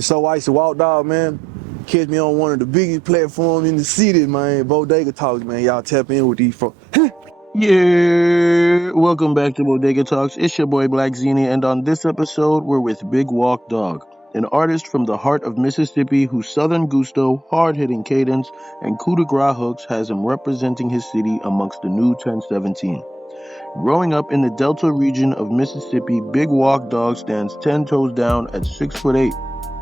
It's so icy walk dog, man. Catch me on one of the biggest platforms in the city, man. Bodega Talks, man. Y'all tap in with these folks. Yeah, welcome back to Bodega Talks. It's your boy Black Zini, and on this episode, we're with BigWalkDog, an artist from the heart of Mississippi whose southern gusto, hard-hitting cadence, and coup de grace hooks has him representing his city amongst the new 1017. Growing up in the Delta region of Mississippi, BigWalkDog stands 10 toes down at 6'8",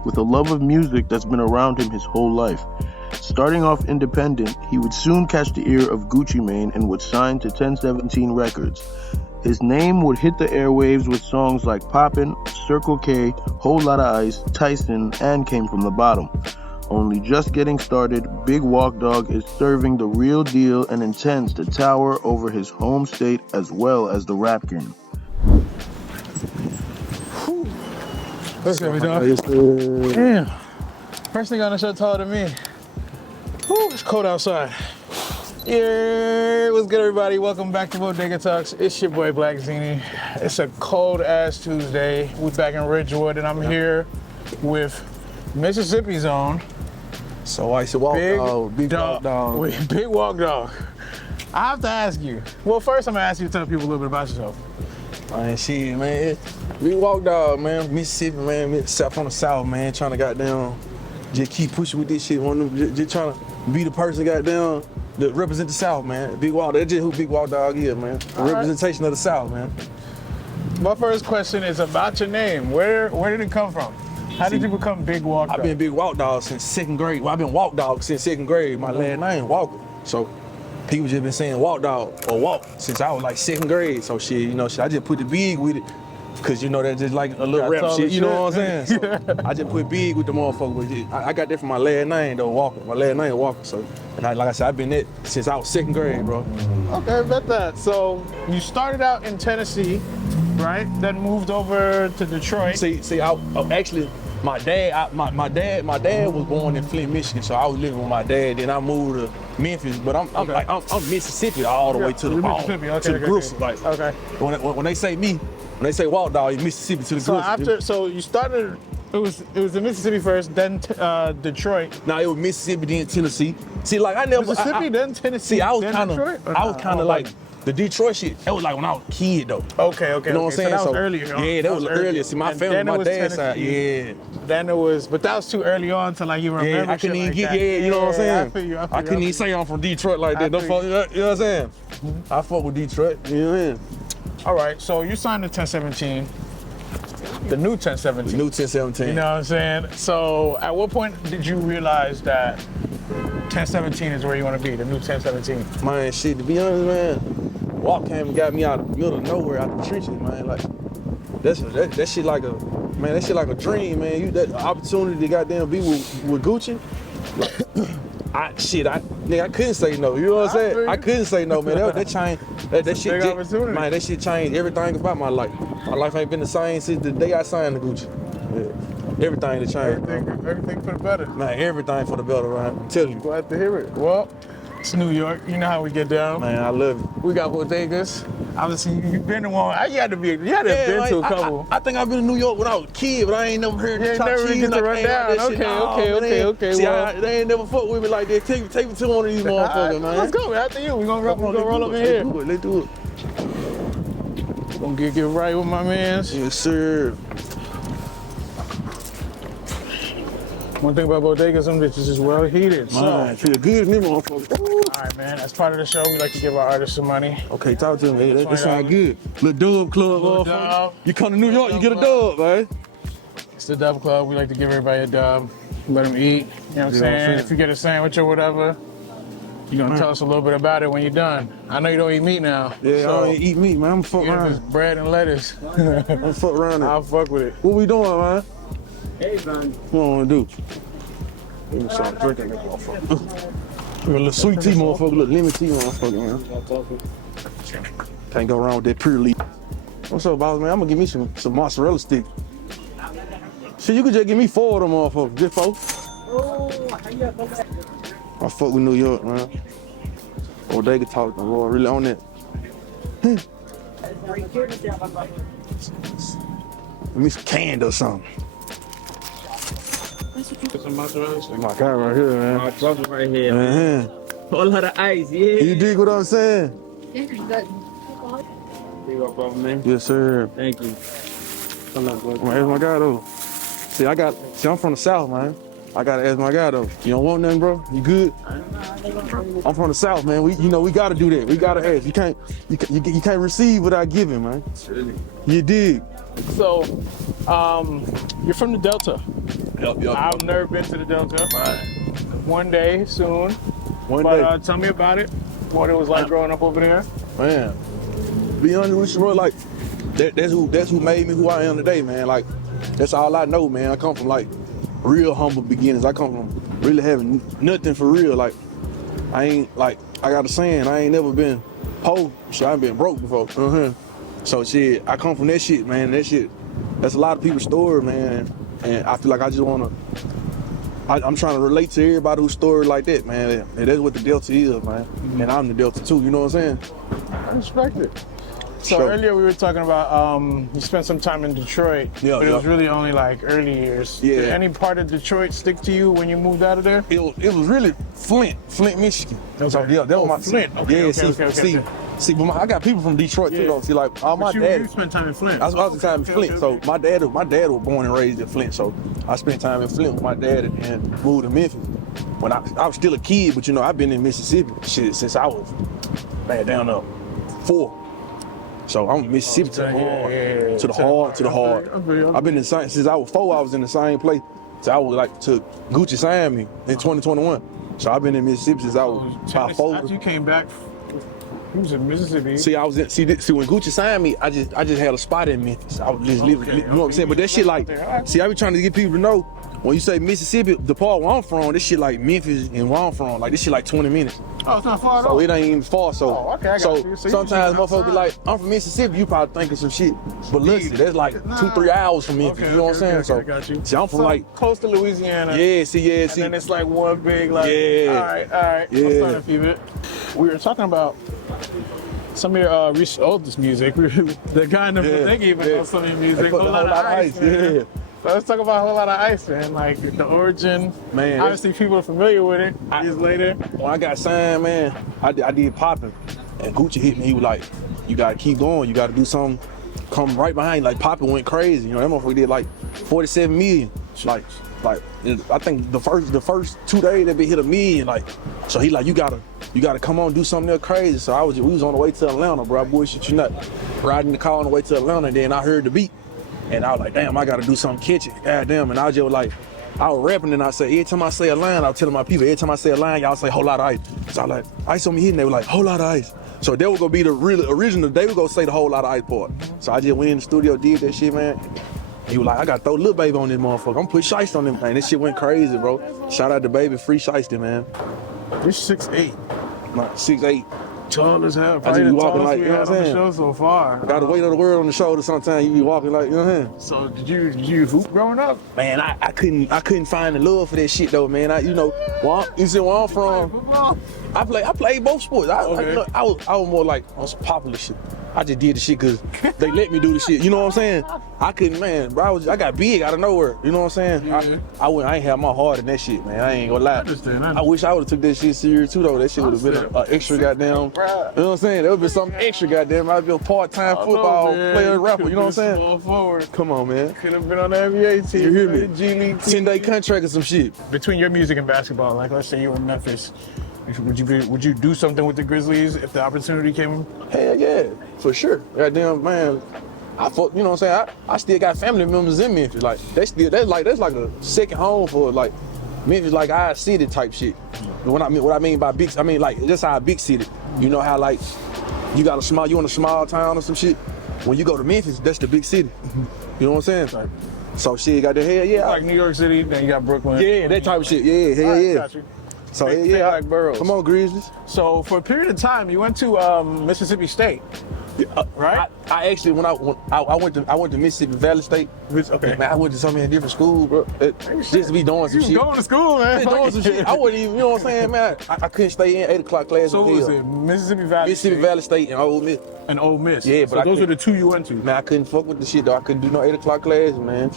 with a love of music that's been around him his whole life. Starting off independent, he would soon catch the ear of Gucci Mane and would sign to 1017 Records. His name would hit the airwaves with songs like Poppin', Circle K, Whole Lotta Ice, Tyson, and Came From the Bottom. Only just getting started, BigWalkDog is serving the real deal and intends to tower over his home state as well as the rap game. What's up, dog? Yes, sir. Damn. First thing on the show taller than me. Whew, it's cold outside. Yeah, what's good, everybody? Welcome back to Bodega Talks. It's your boy Black Zini. It's a cold ass Tuesday. We're back in Ridgewood, and I'm here with Mississippi's own So icy walk dog. Big walk dog. With BigWalkDog. I have to ask you. Well, first I'm gonna ask you to tell people a little bit about yourself. Man, shit, man. Big walk dog, man. Mississippi, man. South on the south, man. Trying to goddamn just keep pushing with this shit. Just trying to be the person goddamn that represent the South, man. Big walk. That's just who Big Walk Dog is, man. A representation of the South, man. My first question is about your name. Where did it come from? How did you become BigWalkDog? I've been Big Walk Dog since second grade. Well, I've been Walk Dog since second grade. My last name Walker. So people just been saying Walk Dog or Walk since I was like second grade. So shit, you know, I just put the big with it. Cause you know that's just like a little rap shit, you know what I'm saying? So I just put big with the motherfucker. I got that from my last name though, Walker. My last name Walker. So, and like I said, I've been that since I was second grade, bro. Okay, bet that. So you started out in Tennessee, right? Then moved over to Detroit. See, I actually my dad was born in Flint, Michigan, so I was living with my dad. Then I moved to Memphis, but I'm Mississippi all the way to the ball, to the gristle. Like, okay. When they say me. When they say Walk Dog, it's Mississippi to the gristle. So you started, it was in Mississippi first, then Detroit. Nah, it was Mississippi, then Tennessee. See, like I never Mississippi, then Tennessee. See, I was then kind Detroit, of like the Detroit shit. That was like when I was a kid though. Okay. You know what I'm saying? So that was earlier. Yeah, that was earlier. See, my family, my dad's side. Yeah. Then it was, but that was too early on to like you remember. Yeah, I couldn't even get. That. You know what I'm saying? I feel you. I couldn't even say I'm from Detroit like that. You know what I'm saying? I fuck with Detroit. You know what I mean? All right, so you signed the 1017. The new 1017. The new 1017. You know what I'm saying? So at what point did you realize that 1017 is where you want to be, the new 1017? Man, shit, to be honest, man, Walk came and got me out of the middle of nowhere, out the trenches, man. Like, that shit like a dream, man. That opportunity to goddamn be with Gucci. Like, I couldn't say no. You know what I'm saying? I couldn't say no, man. That changed. That shit, man. That shit changed everything about my life. My life ain't been the same since the day I signed the Gucci. Yeah. Everything that changed. Everything for the better. Man, everything for the better, right? I'm telling you. Glad to hear it. Well, it's New York. You know how we get down. Man, I love it. We got bodegas. Obviously, you've been to one. You had to been to a couple. I think I've been to New York when I was a kid, but I ain't never heard the top never cheese. Get to run down. Okay. See, they ain't never fuck with me like that. Take me to one of these motherfuckers, man. Let's go. After you, we gonna roll up in here. Let's do it. Gonna get right with my mans. Yes, sir. One thing about bodegas, some bitches is well heated. Man, feel good in them motherfuckers. All right, man. As part of the show, we like to give our artists some money. Okay, talk to me. That sound good. Little dub club, motherfucker. You come to New York, you get a dub, man. It's the Dub Club. We like to give everybody a dub. Let them eat. You know what I'm saying? If you get a sandwich or whatever, you're gonna tell us a little bit about it when you're done. I know you don't eat meat now. Yeah, so I don't eat meat, man. I'm fuck around. Just bread and lettuce. I'm fuck around it. I'll fuck with it. What we doing, man? Hey, man. What I wanna do? Give me some drinking that motherfucker. A little sweet tea, motherfucker. A little lemon tea, motherfucker, man. Can't go wrong with that pure leaf. What's up, boss, man? I'm gonna give me some mozzarella sticks. Shit, you could just give me 4 of them motherfuckers. Just 4. I fuck with New York, man. Bodega Talks, man. Boy, really on that. Give me some candy or something. Put some mozzarella stick. My guy right here, man. My brother right here. Man. Whole lot of ice, yeah. You dig what I'm saying? Big up, brother, man. Yes, sir. Thank you. Come on, I'm gonna ask my guy though. See, I'm from the South, man. I gotta ask my guy though. You don't want nothing, bro? You good? I'm from the South, man. We gotta do that. We gotta ask. You can't receive without giving, man. You dig? So, you're from the Delta. Yup. I've never been to the Delta. Right. One day soon. One day. But tell me about it. What it was like growing up over there. Man, be honest with you, bro, like that's who made me who I am today, man. Like that's all I know, man. I come from like real humble beginnings. I come from really having nothing for real. Like I got a saying, I ain't never been poor, so I ain't been broke before. So shit, I come from that shit, man. That's a lot of people's story, man. And I feel like I just I'm trying to relate to everybody who's story like that, man. And that's what the Delta is, man. And I'm the Delta too, you know what I'm saying? I respect it. So earlier we were talking about you spent some time in Detroit, but it was really only like early years. Yeah. Did any part of Detroit stick to you when you moved out of there? It was really Flint, Michigan. Okay. So yeah, that was my Flint. Okay, see, but I got people from Detroit too, though. See, like all my dad. You spent time in Flint. I spent time in Flint. So my dad was born and raised in Flint. So I spent time in Flint with my dad and moved to Memphis. When I was still a kid, but I've been in Mississippi shit since I was down to 4. So I'm Mississippi to the hard. I've been in since I was 4. I was in the same place. So I was like to Gucci signed me in 2021. So I've been in Mississippi since I was about 4. After you came back, you was in Mississippi. See, I was in. See, when Gucci signed me, I just had a spot in Memphis. I was just living. You know what I'm saying? But that shit like, see, I be trying to get people to know. When you say Mississippi, the part where I'm from, this shit like Memphis and where I'm from, like this shit like 20 minutes. Oh, it's not far at all. So it ain't even far. So, okay, I got you. So sometimes motherfuckers be like, I'm from Mississippi, you probably thinking some shit. But listen, that's like 2-3 hours from Memphis. You know what I'm saying? So, I got you. See, I'm from like close to Louisiana. Yeah, see. And then it's like one big like. Yeah. All right. Yeah. I'm starting to feel it. We were talking about some of your oldest music. The guy in the Bodega even knows some of your music. Whole lot of ice. Yeah. So let's talk about a whole lot of ice, man. Like the origin. Man, obviously people are familiar with it. Years later. When I got signed, man, I did popping, and Gucci hit me. He was like, "You gotta keep going. You gotta do something. Come right behind." Like popping went crazy. You know that motherfucker did like 47 million. Like I think the first 2 days that hit 1 million. Like, so he like, you gotta come on, do something else crazy. So we was on the way to Atlanta, bro. Bullshit you not. Riding the car on the way to Atlanta, and then I heard the beat. And I was like, damn, I gotta do something catchy. God damn. And I just was like, I was rapping and I said, every time I say a line, I was telling my people, every time I say a line, y'all say whole lot of ice. So I was like, ice on me hitting, they were like, whole lot of ice. So they were gonna be the real original, they were gonna say the whole lot of ice part. So I just went in the studio, did that shit, man. He was like, I gotta throw Lil Baby on this motherfucker. I'm put shiesty on them thing. This shit went crazy, bro. Shout out to Baby, free shiesty, man. You're 6'8". Like 6'8". Tall as hell. I just be walking like, you know what I'm saying? Show so far. Got the weight of the world on the shoulder sometimes. You be walking like, you know what I'm saying? So did you hoop growing up? Man, I couldn't find the love for that shit though, man. You see where I'm from. I played both sports. I was more like on some popular shit. I just did the shit because they let me do the shit. You know what I'm saying? I couldn't, man, bro. I got big out of nowhere. You know what I'm saying? Yeah. I ain't have my heart in that shit, man. I ain't gonna lie. I wish I would've took that shit serious too, though. That shit would've been an extra goddamn. You know what I'm saying? There would've been something extra goddamn. I'd be a part-time football player, rapper. You know what I'm saying? Forward. Come on, man. Could have been on the NBA team. You hear me? G League 10-day contract or some shit. Between your music and basketball, like let's say you were in Memphis. Would you do something with the Grizzlies if the opportunity came? Hell yeah, for sure. Goddamn, man. You know what I'm saying? I still got family members in Memphis. Like that's like a second home for like Memphis, like our city type shit. What I mean by big, I mean like just our big city. You know how like you in a small town or some shit. When you go to Memphis, that's the big city. You know what I'm saying? Like, so shit, got the hell yeah. Like New York City, then you got Brooklyn. Yeah, that type of shit. Yeah, hell yeah. Got you. So like boroughs. Come on, Grizzlies. So for a period of time, you went to Mississippi State, right? I actually when I went to Mississippi Valley State. Okay. Man, I went to so many different schools, bro. Just to be doing some shit. Going to school, man. Doing some shit. I wouldn't even, you know what I'm saying, man. I couldn't stay in 8 o'clock class. So was it Mississippi Valley State and Ole Miss. And Ole Miss. Yeah, but those are the two you went to. Man, I couldn't fuck with the shit though. I couldn't do no 8 o'clock class, man.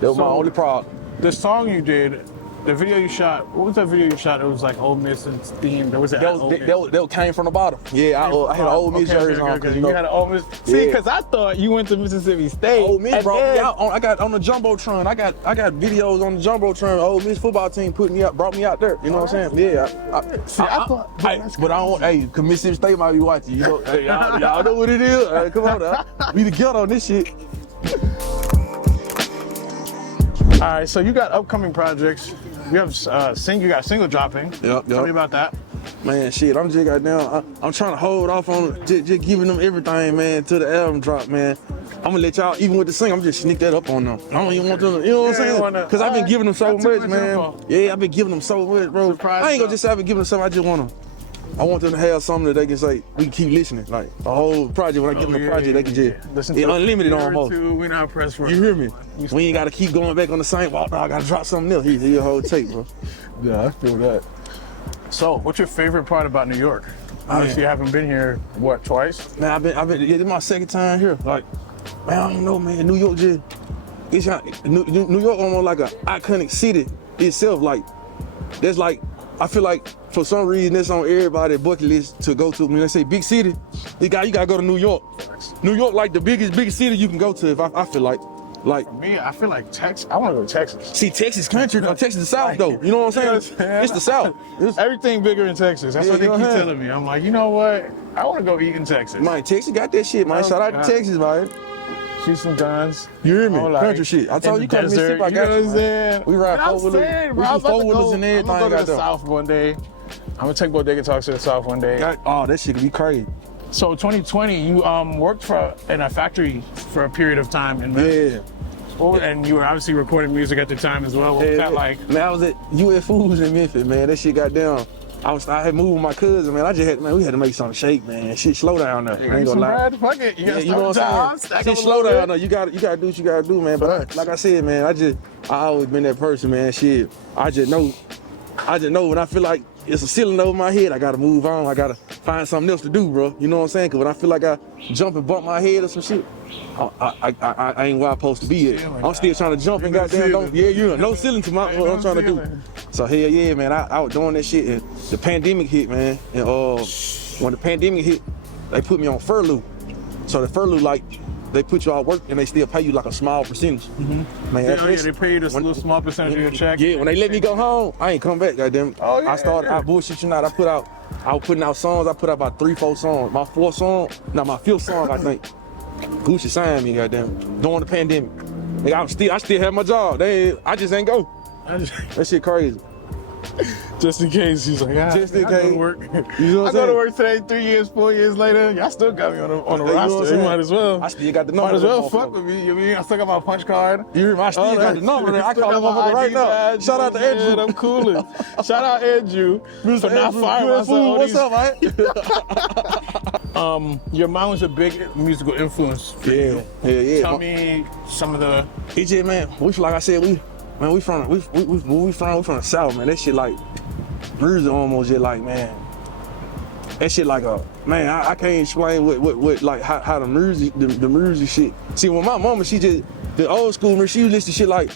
That was my only problem. the song you did, the video you shot, what was that video you shot? It was like Ole Miss and themed. Or was it That came from the bottom. Yeah, I had an Ole Miss jersey on. You had an Ole Miss. See, because I thought you went to Mississippi State. Ole Miss brought me out. I got on the jumbotron. I got videos on the jumbotron. Ole Miss football team brought me out there. You know what I'm saying? Yeah. But I don't. Hey, cause Mississippi State might be watching. You know, hey, y'all know what it is. Come on, now. We together on this shit. All right, so you got upcoming projects. You have you got a single dropping. Yep. Tell me about that. Man, shit, I'm just I'm trying to hold off on just giving them everything, man, till the album drop, man. I'm gonna let y'all, even with the single, I'm just sneak that up on them. I don't even want them, you know what I'm saying? Because I've been giving them so much, man. Yeah, I've been giving them so much, bro. I ain't gonna just say I've been giving them something, I just want them. I want them to have something that they can say, we can keep listening. Like a whole project, when I give them a project, they can just, it's unlimited almost. We're not pressed for it. You hear me? We ain't gotta keep going back on the same, I gotta drop something else. Here's your whole tape, bro. Yeah, I feel that. So, what's your favorite part about New York? Obviously, you haven't been here, what, twice? Man, I've been, this is my second time here. Like, man, I don't know, man. New York New York almost like an iconic city itself. Like, there's like, I feel like for some reason it's on everybody's bucket list to go to. When they say big city, you gotta go to New York. New York, like the biggest city you can go to. If I feel like me, I feel like Texas. I want to go to Texas. See, Texas country, Texas is the South though. You know what I'm saying? It's the South. Everything bigger in Texas. That's what they keep telling me. I'm like, you know what? I want to go eat in Texas. Man, Texas got that shit, man. Shout out to Texas, man. Shoot some guns. You hear me? Country shit. I told you come to Mississippi, I got you. Know what I'm saying? We ride four-wheelers. We do four-wheelers and everything. I'm gonna go to the South one day. I'm gonna take Bodega Talks to the South one day. Oh, that shit could be crazy. So 2020, you worked in a factory for a period of time in Memphis. And you were obviously recording music at the time as well. What was that like? Man, I was at UF Foods in Memphis, man. That shit got down. I had moved with my cousin, man. We had to make something shake, man. Shit, slow down there. I ain't gonna lie. Fuck it. You gotta you know what I'm saying? Shit, slow down there. You gotta do what you gotta do, man. But like I said, man, I always been that person, man. Shit, I just know when I feel like it's a ceiling over my head, I gotta move on. I gotta find something else to do, bro. You know what I'm saying? Cause when I feel like I jump and bump my head or some shit, I ain't where I'm supposed to be at. I'm still trying to jump and goddamn no ceiling to what I'm trying to do. So hell yeah, man, I was doing that shit and the pandemic hit, man. And when the pandemic hit, they put me on furlough. So the furlough, like, they put you out work and they still pay you like a small percentage. Mm-hmm. Man, they pay you this little small percentage of your check. Yeah, when they let me go home, I ain't come back, goddamn. Oh, yeah, I bullshit you not. I was putting out songs. I put out about 3-4 songs. My fifth song, I think. Gucci signed me, goddamn, during the pandemic. Nigga, I still have my job. I just ain't go. That shit crazy. Just in case, he's like, just in case. Work. You know what I'm saying? I go to work today, 3 years, 4 years later. Y'all still got me on the roster. You might as well. I still got the number. Might as well fuck with me. You mean I still got my punch card? I still got the number. I call him over right now. Shout out to Andrew. I'm coolin'. Shout out Andrew for not firing myself. What's up, man? Your mom was a big musical influence for you. Yeah. Tell me some of the. EJ, man. Like I said, we from the South, man. That shit like music almost just like, man. That shit like I can't explain what like how the music shit. See, when my mama, the old school, she used to listen to shit like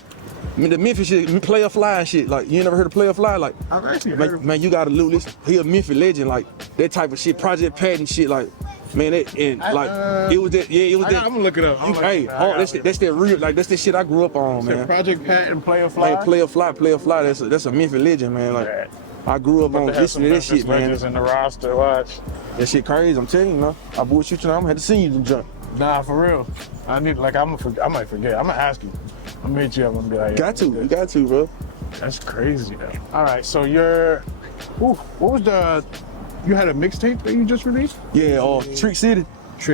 the Memphis shit, Player Fly and shit. Like, you ain't never heard of Player Fly? Like, I've actually heard man, you gotta listen. He a Memphis legend, like that type of shit. Project Pat and shit, like. Man, it was that. I'm gonna look it up. That's that real, like that's the shit I grew up on, man. Project Pat and Player Fly. Like Player Fly. That's a Memphis legend, man. Like I grew up on listening to that shit, man. In the roster, watch. That shit crazy. I'm telling you, man. I bullshit you now. I'm gonna have to send you the jump. Nah, for real. I need I might forget. I'm gonna ask you. I'm gonna hit you up and be like, you got to, bro. That's crazy, though. All right, so what was you had a mixtape that you just released? Yeah, Trick City.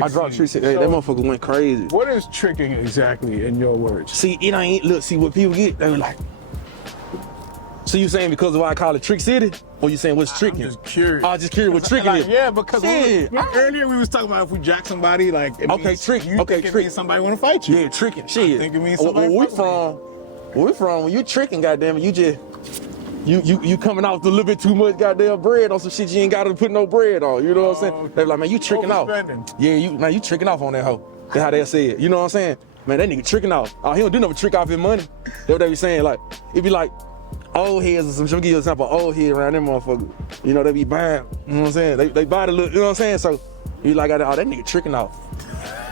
I dropped Trick City. Hey, that motherfucker went crazy. What is tricking exactly in your words? See, it ain't, see what people get, they were like, so you saying because of why I call it Trick City? Or you saying what's tricking? I'm just curious. I was just curious what tricking is. Yeah, because earlier we was talking about if we jack somebody, like, trick. It means somebody want to fight you. Yeah, tricking. Shit. I think it means somebody where we from, when you tricking, goddamn it, you just, you coming out with a little bit too much goddamn bread on some shit you ain't got to put no bread on. You know what I'm saying? Okay. They like, man, you tricking off. Yeah, you tricking off on that hoe. That's how they say it. You know what I'm saying? man, that nigga tricking off. Oh, he don't do nothing but trick off his money. That's what they be saying. Like, it be like old heads or some shit. Give you an example, old head around them motherfuckers. You know, they be buying, you know what I'm saying? They buy the little, you know what I'm saying? So you like, oh, that nigga tricking off.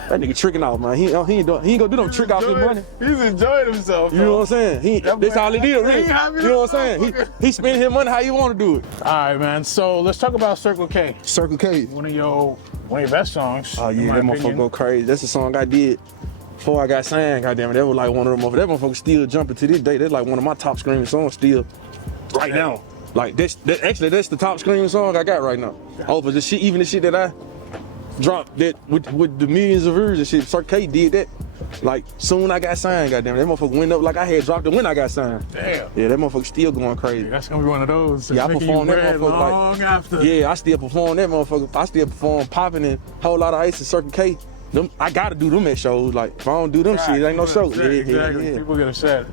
That nigga tricking off, man. He ain't gonna do no trick off his money. He's enjoying himself. You know what I'm saying? That's all it is, really. You know what I'm saying? He spending his money how you want to do it. All right, man. So let's talk about Circle K. Circle K. One of your best songs. Oh yeah, that motherfucker go crazy. That's the song I did before I got signed. Goddamn it, that was like one of them. That motherfucker still jumping to this day. That's like one of my top screaming songs still, right now. Like that's the top screaming song I got right now. Over the shit, even the shit that I dropped that with the millions of views and shit. Circle K did that. Like soon I got signed. Goddamn, that motherfucker went up like I had dropped it when I got signed. Damn. Yeah, that motherfucker still going crazy. Yeah, that's gonna be one of those. Yeah, I performed that motherfucker long like after. Yeah, I still perform that motherfucker. I still perform popping and whole lot of ice and Circle K. I gotta do them at shows. Like if I don't do them shit, it ain't no show. Exactly. Yeah. People get upset.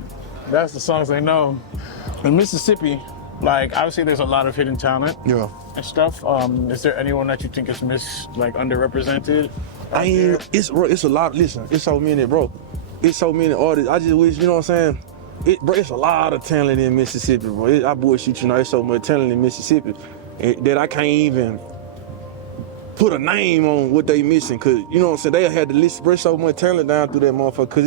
That's the songs they know. In Mississippi, like obviously there's a lot of hidden talent. Yeah. And stuff. Is there anyone that you think is underrepresented? It's a lot. Listen, it's so many, bro. It's so many artists. I just wish, you know what I'm saying? Bro, it's a lot of talent in Mississippi, bro. I bullshit, you know. It's so much talent in Mississippi that I can't even put a name on what they missing. Cause you know what I'm saying? They had to list, bring so much talent down through that motherfucker. Cause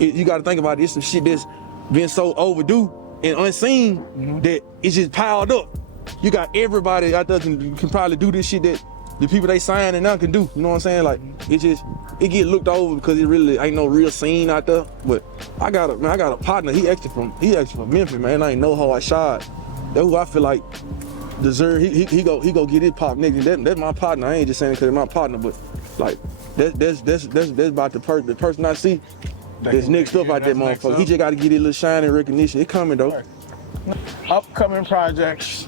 you got to think about it. It's some shit that's been so overdue and unseen that it's just piled up. You got everybody out there can probably do this shit that the people they sign and now can do. You know what I'm saying? Like it get looked over because it really ain't no real scene out there. But I got a partner. He actually from Memphis, man. I ain't know how I shot. That's who I feel like deserve. He go get his pop nigga. That's my partner. I ain't just saying it because it's my partner, but like that's about the person I see that's next up out that motherfucker. He just got to get his little shining recognition. It coming though. Upcoming projects,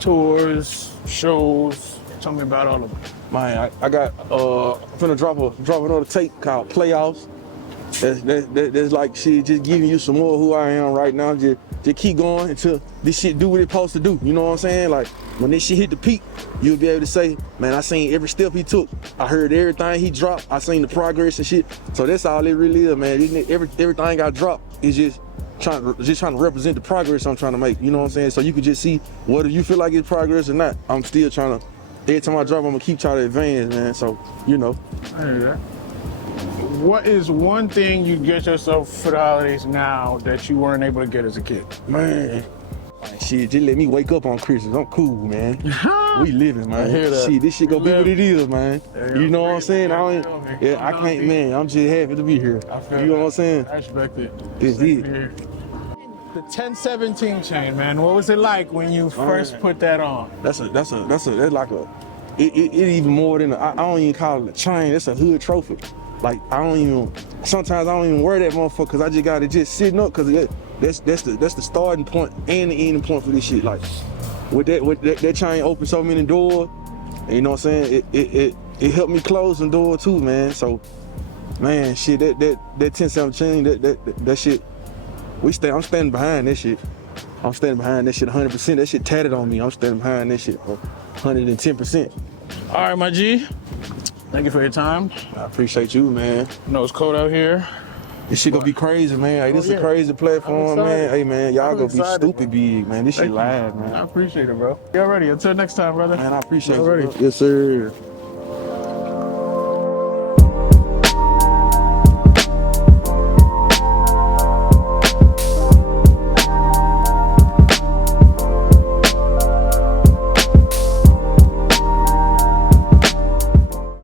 tours, shows. Tell me about all of them. Man, I got finna drop another tape called Playoffs. That's like shit, just giving you some more of who I am right now. Just keep going until this shit do what it's supposed to do. You know what I'm saying? Like when this shit hit the peak, you'll be able to say, man, I seen every step he took. I heard everything he dropped. I seen the progress and shit. So that's all it really is, man. Everything I dropped is just trying to represent the progress I'm trying to make. You know what I'm saying? So you can just see whether you feel like it's progress or not. I'm still trying to. Every time I drop, I'm gonna keep trying to advance, man. So, you know. I hear that. What is one thing you get yourself for the holidays now that you weren't able to get as a kid? Man, shit, just let me wake up on Christmas. I'm cool, man. We living, man. I hear that. Shit, this shit gonna be what it is, man. Yeah, you know what I'm saying? I can't, man. I'm just happy to be here. You know what I'm saying? I respect it. This is it. The 1017 chain, man. What was it like when you first put that on? That's like it even more than I don't even call it a chain. It's a hood trophy. Like sometimes I don't even wear that motherfucker because I just got it just sitting up because that's the starting point and the ending point for this shit. Like with that chain opened so many doors, and you know what I'm saying? It helped me close some doors too, man. So man, shit, that 1017 that shit. I'm standing behind that shit. I'm standing behind that shit 100%. That shit tatted on me. I'm standing behind that shit 110%. All right, my G. Thank you for your time. I appreciate you, man. You know it's cold out here. This shit gonna be crazy, man. Hey, this is a crazy platform, man. Hey, man, y'all gonna be stupid big, man. This shit live, man. I appreciate it, bro. You ready? Until next time, brother. Man, I appreciate you. Yes, sir.